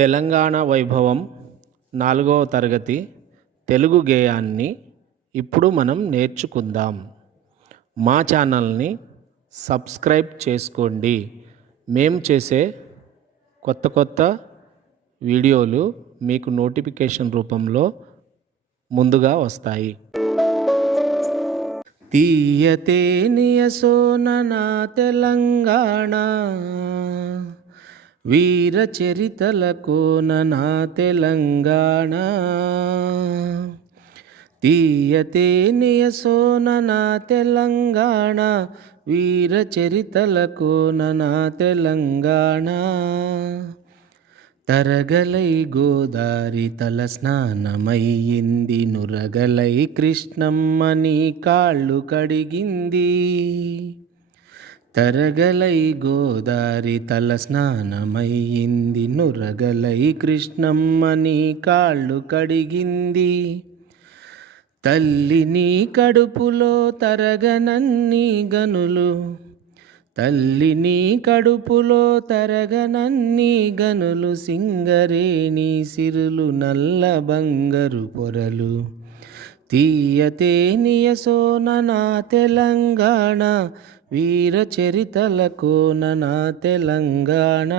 తెలంగాణ వైభవం 4వ తరగతి తెలుగు గేయాన్ని ఇప్పుడు మనం నేర్చుకుందాం. మా ఛానల్ని సబ్స్క్రైబ్ చేసుకోండి. మేము చేసే కొత్త వీడియోలు మీకు నోటిఫికేషన్ రూపంలో ముందుగా వస్తాయి. తీయతేనియ సోనన తెలంగాణ, వీర చరితల కోనన తెలంగాణ. తీయతేనియ సోనన తెలంగాణ, వీర చరితల కోనన తెలంగాణ. తరగలై గోదారి తల స్నానమయ్యింది, నురగలై కృష్ణమ్మని కాళ్ళు కడిగింది. తరగలై గోదారి తల స్నానమయ్యింది, నురగలై కృష్ణమ్మని కాళ్ళు కడిగింది. తల్లిని కడుపులో తరగనన్ని గనులు, తల్లిని కడుపులో తరగనన్ని గనులు, సింగరేణి సిరులు నల్ల బంగారు పొరలు. తీయతేనియ సోనన తెలంగాణ, వీర చరితల కోనన తెలంగాణ.